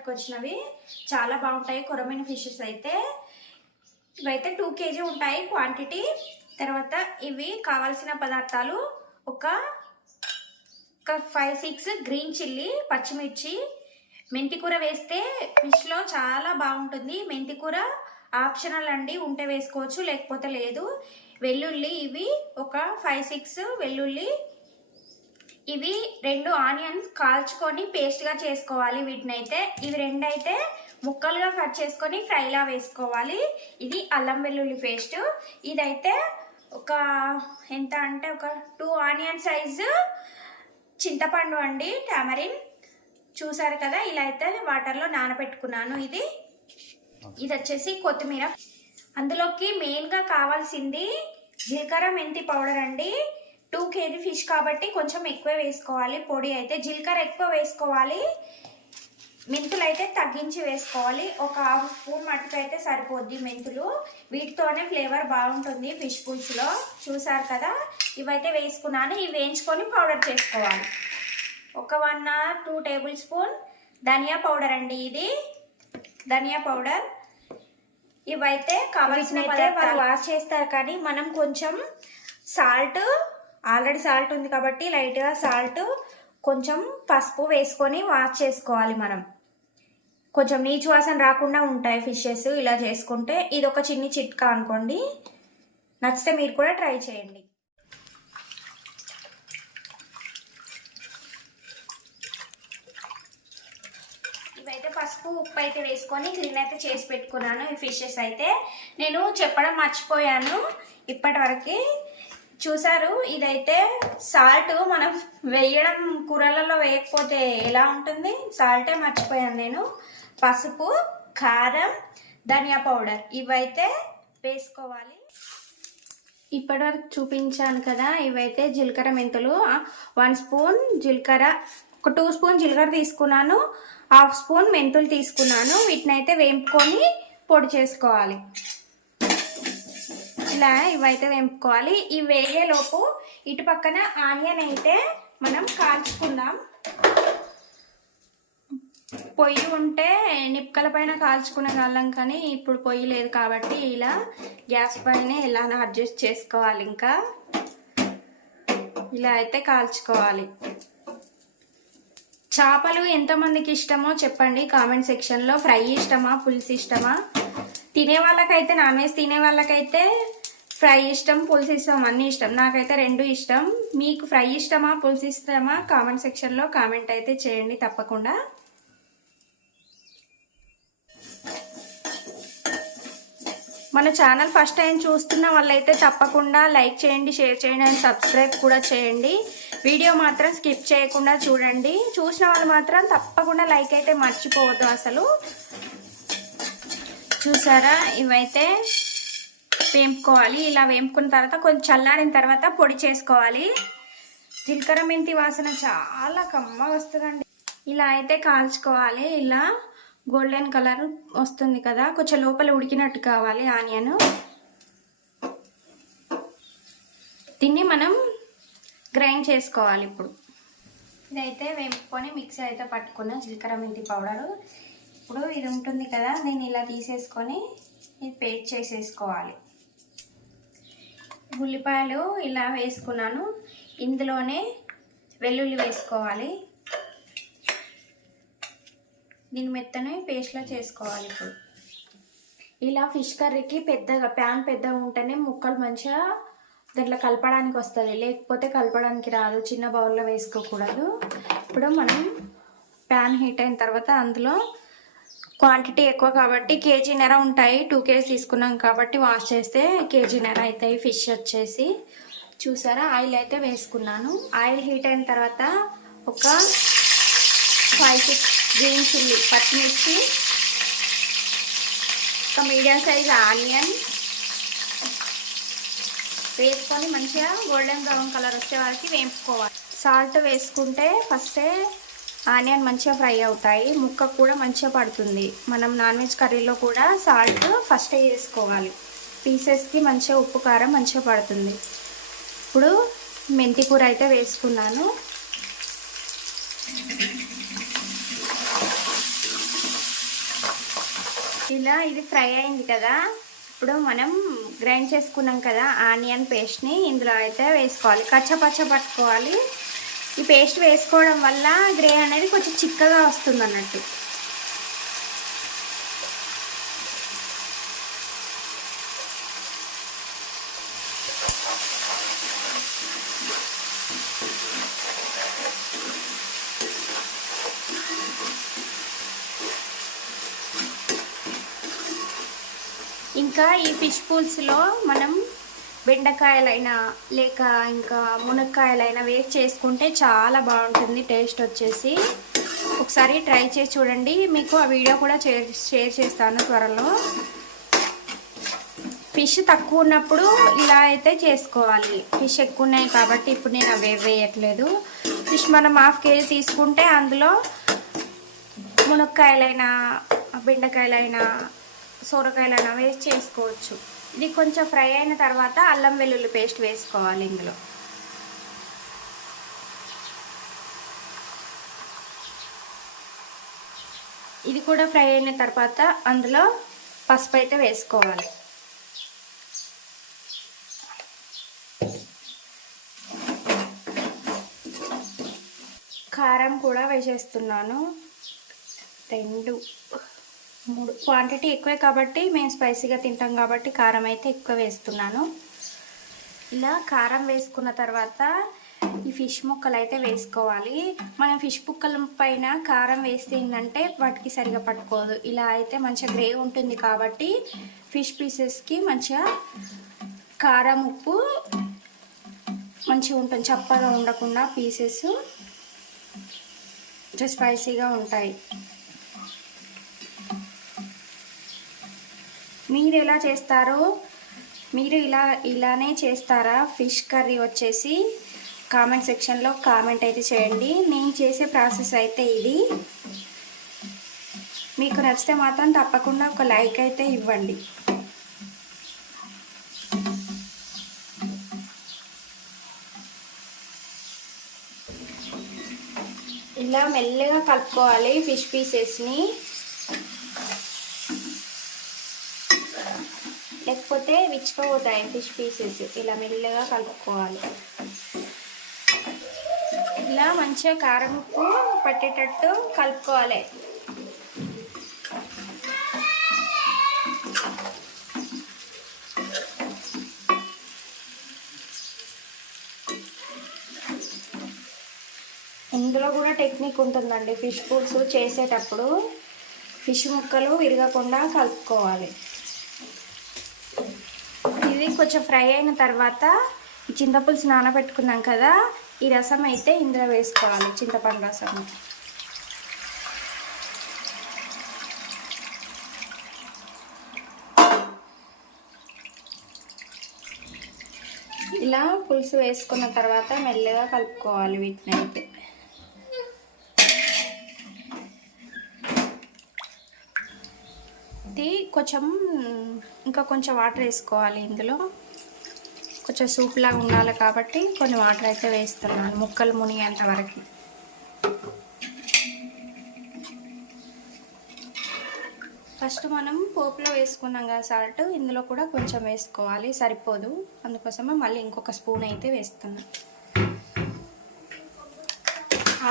పట్టుకొచ్చినవి చాలా బాగుంటాయి కొరమైన ఫిషెస్ అయితే. ఇవైతే 2 kg ఉంటాయి క్వాంటిటీ. తర్వాత ఇవి కావాల్సిన పదార్థాలు ఒక 5-6 గ్రీన్ చిల్లీ, పచ్చిమిర్చి. మెంతికూర వేస్తే ఫిష్లో చాలా బాగుంటుంది. మెంతికూర ఆప్షనల్ అండి, ఉంటే వేసుకోవచ్చు లేకపోతే లేదు. వెల్లుల్లి ఇవి ఒక 5-6 వెల్లుల్లి. ఇవి 2 ఆనియన్స్ కాల్చుకొని పేస్ట్గా చేసుకోవాలి. వీటినైతే ఇవి 2 అయితే ముక్కలుగా కట్ చేసుకొని ఫ్రైలా వేసుకోవాలి. ఇది అల్లం వెల్లుల్లి పేస్ట్. ఇదైతే ఒక ఎంత అంటే ఒక 2 ఆనియన్ సైజు చింతపండు అండి, టామరిన్. చూసారు కదా, ఇలా అయితే వాటర్లో నానబెట్టుకున్నాను. ఇది వచ్చేసి కొత్తిమీర. అందులోకి మెయిన్గా కావాల్సింది జీలకర్ర మెంతి పౌడర్ అండి. 2 kg ఫిష్ కాబట్టి కొంచెం ఎక్కువ వేసుకోవాలి. పొడి అయితే జీలకర్ర ఎక్కువ వేసుకోవాలి, మెంతులు అయితే తగ్గించి వేసుకోవాలి. ఒక 1/2 స్పూన్ మట్టుకు అయితే సరిపోద్ది మెంతులు. వీటితోనే ఫ్లేవర్ బాగుంటుంది ఫిష్ పులుసులో. చూసారు కదా, ఇవైతే వేసుకున్నాను. ఇవి వేయించుకొని పౌడర్ చేసుకోవాలి. ఒక 1 or 2 టేబుల్ స్పూన్ ధనియా పౌడర్ అండి. ఇది ధనియా పౌడర్. ఇవైతే కావాల్సిన వాళ్ళు వాష్ చేస్తారు, కానీ మనం కొంచెం సాల్ట్, ఆల్రెడీ సాల్ట్ ఉంది కాబట్టి లైట్గా సాల్ట్, కొంచెం పసుపు వేసుకొని వాష్ చేసుకోవాలి. మనం కొంచెం నీచు వాసన రాకుండా ఉంటాయి ఫిషెస్ ఇలా చేసుకుంటే. ఇది ఒక చిన్ని చిట్కా అనుకోండి. నచ్చితే మీరు కూడా ట్రై చేయండి. ఇవైతే పసుపు, ఉప్పు అయితే వేసుకొని క్లీన్ అయితే చేసి పెట్టుకున్నాను. ఈ ఫిషెస్ అయితే నేను చెప్పడం మర్చిపోయాను ఇప్పటి వరకు. చూసారు, ఇదైతే సాల్ట్ మనం వేయడం కూరలలో వేయకపోతే ఎలా ఉంటుంది, సాల్టే మర్చిపోయాను నేను. పసుపు, కారం, ధనియా పౌడర్ ఇవైతే వేసుకోవాలి. ఇప్పటివరకు చూపించాను కదా, ఇవైతే జీలకర్ర మెంతులు. 1 స్పూన్ జీలకర్ర, ఒక 2 స్పూన్ జీలకర్ర తీసుకున్నాను, 1/2 స్పూన్ మెంతులు తీసుకున్నాను. వీటిని అయితే వేపుకొని పొడి చేసుకోవాలి. ఇలా ఇవైతే వేపుకోవాలి. ఇవి వేగేలోపు ఇటు పక్కన ఆనియన్ అయితే మనం కాల్చుకుందాం. పొయ్యి ఉంటే నిప్పుకల పైన కాల్చుకునే వాళ్ళం, కానీ ఇప్పుడు పొయ్యి లేదు కాబట్టి ఇలా గ్యాస్ పైన ఇలా అడ్జస్ట్ చేసుకోవాలి. ఇంకా ఇలా అయితే కాల్చుకోవాలి. చేపలు ఎంతమందికి ఇష్టమో చెప్పండి కామెంట్ సెక్షన్లో. ఫ్రై ఇష్టమా, పులుసు ఇష్టమా? తినే వాళ్ళకైతే, నాన్ వెజ్ తినే వాళ్ళకైతే ఫ్రై ఇష్టం, పులుసు ఇష్టం, అన్నీ ఇష్టం. నాకైతే 2 ఇష్టం. మీకు ఫ్రై ఇష్టమా, పులుసు ఇష్టమా? కామెంట్ సెక్షన్లో కామెంట్ అయితే చేయండి తప్పకుండా. మన ఛానల్ ఫస్ట్ టైం చూస్తున్న వాళ్ళైతే తప్పకుండా లైక్ చేయండి, షేర్ చేయండి అండ్ సబ్స్క్రైబ్ కూడా చేయండి. వీడియో మాత్రం స్కిప్ చేయకుండా చూడండి. చూసిన వాళ్ళు మాత్రం తప్పకుండా లైక్ అయితే మర్చిపోవద్దు అసలు. చూసారా, ఇవైతే వేపుకోవాలి. ఇలా వేపుకున్న తర్వాత కొంచెం చల్లారిన తర్వాత పొడి చేసుకోవాలి. జీలకర్ర మెంతి వాసన చాలా కమ్మగా వస్తుందండి. ఇలా అయితే కాల్చుకోవాలి. ఇలా గోల్డెన్ కలర్ వస్తుంది కదా, కొంచెం లోపల ఉడికినట్టు కావాలి ఆనియన్. దీన్ని మనం గ్రైండ్ చేసుకోవాలి. ఇప్పుడు ఇదైతే వేపుకొని మిక్సీ అయితే పట్టుకున్న జీలకర్ర మెంతి పౌడరు. ఇప్పుడు ఇది ఉంటుంది కదా, నేను ఇలా తీసేసుకొని ఇది పేస్ట్ చేసేసుకోవాలి. ఉల్లిపాయలు ఇలా వేసుకున్నాను. ఇందులోనే వెల్లుల్లి వేసుకోవాలి. దీన్ని మెత్తనే పేస్ట్లా చేసుకోవాలి. ఇప్పుడు ఇలా ఫిష్ కర్రీకి పెద్దగా ప్యాన్ పెద్దగా ఉంటేనే ముక్కలు మంచిగా దాంట్లో కలపడానికి వస్తుంది, లేకపోతే కలపడానికి రాదు. చిన్న బౌల్లో వేసుకోకూడదు. ఇప్పుడు మనం ప్యాన్ హీట్ అయిన తర్వాత అందులో క్వాంటిటీ ఎక్కువ కాబట్టి 1.5 kg ఉంటాయి. 2 kg తీసుకున్నాం కాబట్టి వాష్ చేస్తే 1.5 kg అవుతాయి ఫిష్ వచ్చేసి. చూసారా, ఆయిల్ అయితే వేసుకున్నాను. ఆయిల్ హీట్ అయిన తర్వాత ఒక 5-6 గ్రీన్ చిల్లీ, పచ్చిమిర్చి, ఒక మీడియం సైజ్ ఆనియన్ వేసుకొని మంచిగా గోల్డెన్ బ్రౌన్ కలర్ వచ్చే వరకు వేపుకోవాలి. సాల్ట్ వేసుకుంటే ఫస్టే ఆనియన్ మంచిగా ఫ్రై అవుతాయి, ముక్క కూడా మంచిగా పడుతుంది. మనం నాన్ వెజ్ కర్రీలో కూడా సాల్ట్ ఫస్టే వేసుకోవాలి. పీసెస్కి మంచిగా ఉప్పు కారం మంచిగా పడుతుంది. ఇప్పుడు మెంతి కూర అయితే వేసుకున్నాను. ఇలా ఇది ఫ్రై అయింది కదా, ఇప్పుడు మనం గ్రైండ్ చేసుకున్నాం కదా ఆనియన్ పేస్ట్ని ఇందులో అయితే వేసుకోవాలి. కచ్చపచ్చ పట్టుకోవాలి. ఈ పేస్ట్ వేసుకోవడం వల్ల గ్రేవీ అనేది కొంచెం చిక్కగా వస్తుంది అన్నట్టు. ఇంకా ఈ ఫిష్ పులుసులో మనం బెండకాయలైనా లేక ఇంకా మునక్కాయలైనా వేస్ట్ చేసుకుంటే చాలా బాగుంటుంది టేస్ట్ వచ్చేసి. ఒకసారి ట్రై చేసి చూడండి. మీకు ఆ వీడియో కూడా షేర్ చేస్తాను త్వరలో. ఫిష్ తక్కువ ఉన్నప్పుడు ఇలా అయితే చేసుకోవాలి. ఫిష్ ఎక్కువ ఉన్నాయి కాబట్టి ఇప్పుడు నేను అవి వేయట్లేదు. ఫిష్ మనం 1/2 kg తీసుకుంటే అందులో మునక్కాయలైనా బెండకాయలైనా సొరకాయలైనా వేస్ట్ చేసుకోవచ్చు. ఇది కొంచెం ఫ్రై అయిన తర్వాత అల్లం వెల్లుల్లి పేస్ట్ వేసుకోవాలి ఇందులో. ఇది కూడా ఫ్రై అయిన తర్వాత అందులో పసుపు అయితే వేసుకోవాలి. కారం కూడా వేసేస్తున్నాను. 2, 3 క్వాంటిటీ ఎక్కువే కాబట్టి మేము స్పైసీగా తింటాం కాబట్టి కారం అయితే ఎక్కువ వేస్తున్నాను. ఇలా కారం వేసుకున్న తర్వాత ఈ ఫిష్ ముక్కలు అయితే వేసుకోవాలి. మనం ఫిష్ ముక్కల పైన కారం వేస్తే ఏంటంటే వాటికి సరిగా పట్టుకోదు. ఇలా అయితే మంచిగా గ్రేవీ ఉంటుంది కాబట్టి ఫిష్ పీసెస్కి మంచిగా కారం ఉప్పు మంచిగా ఉంటుంది. చప్పగా ఉండకుండా పీసెస్ స్పైసీగా ఉంటాయి. మీరు ఎలా చేస్తారో, మీరు ఇలానే చేస్తారా ఫిష్ కర్రీ వచ్చేసి కామెంట్ సెక్షన్లో కామెంట్ అయితే చేయండి. నేను చేసే ప్రాసెస్ అయితే ఇది. మీకు నచ్చితే మాత్రం తప్పకుండా ఒక లైక్ అయితే ఇవ్వండి. ఇలా మెల్లగా కలుపుకోవాలి ఫిష్ పీసెస్ని, లేకపోతే విచ్చిపోతాయి ఫిష్ పీసెస్. ఇలా మెల్లగా కలుపుకోవాలి. ఇలా మంచిగా కారం ఉప్పు పట్టేటట్టు కలుపుకోవాలి. ఇందులో కూడా టెక్నిక్ ఉంటుందండి. ఫిష్ పులుసు చేసేటప్పుడు ఫిష్ ముక్కలు విరగకుండా కలుపుకోవాలి. ఇది కొంచెం ఫ్రై అయిన తర్వాత ఈ చింతపులుసు నానబెట్టుకున్నాం కదా, ఈ రసం అయితే ఇందులో వేసుకోవాలి. చింతపండు రసం ఇలా పులుసు వేసుకున్న తర్వాత మెల్లగా కలుపుకోవాలి వీటిని అయితే. ఇది ఇంకా కొంచెం వాటర్ వేసుకోవాలి. ఇందులో కొంచెం సూప్ లాగా ఉండాలి కాబట్టి కొన్ని వాటర్ అయితే వేస్తున్నాను ముక్కలు మునిగేంత వరకు. ఫస్ట్ మనం పోపులో వేసుకున్నాం కదా సాల్ట్, ఇందులో కూడా కొంచెం వేసుకోవాలి. సరిపోదు, అందుకోసమే మళ్ళీ ఇంకొక స్పూన్ అయితే వేస్తున్నాను.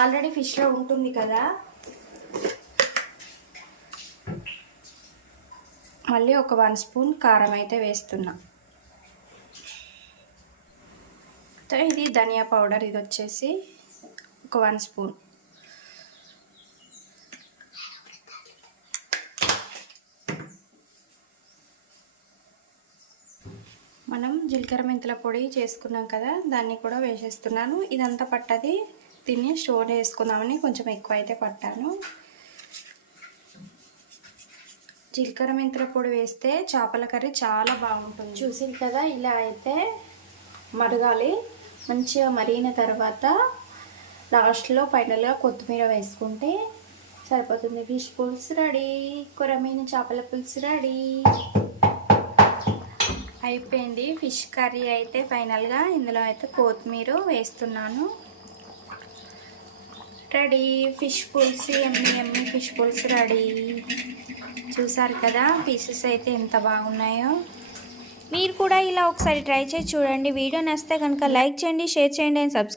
ఆల్రెడీ ఫిష్లో ఉంటుంది కదా, మళ్ళీ ఒక 1 స్పూన్ కారం అయితే వేస్తున్నా. ఇది ధనియా పౌడర్, ఇది వచ్చేసి ఒక 1 స్పూన్. మనం జీలకర్ర మెంతుల పొడి చేసుకున్నాం కదా, దాన్ని కూడా వేసేస్తున్నాను. ఇదంతా పట్టది, దీన్ని స్టోర్ చేసుకుందామని కొంచెం ఎక్కువ అయితే పట్టాను. జీలకర్ర మెంతుల పొడి వేస్తే చేపల కర్రీ చాలా బాగుంటుంది. చూసింది కదా, ఇలా అయితే మరగాలి. మంచిగా మరిగిన తర్వాత లాస్ట్లో ఫైనల్గా కొత్తిమీర వేసుకుంటే సరిపోతుంది. ఫిష్ పులుసు రెడీ, కొరమీను చేపల పులుసు రెడీ అయిపోయింది. ఫిష్ కర్రీ అయితే ఫైనల్గా ఇందులో అయితే కొత్తిమీర వేస్తున్నాను. రెడీ ఫిష్ పులుసు, ఎమ్మి ఫిష్ పులుసు రెడీ. చూసారు కదా పీసెస్ అయితే ఎంత బాగున్నాయో. మీరు కూడా ఇలా ఒకసారి ట్రై చేసి చూడండి. వీడియో నచ్చితే కనుక లైక్ చేయండి, షేర్ చేయండి అండ్ సబ్స్క్రైబ్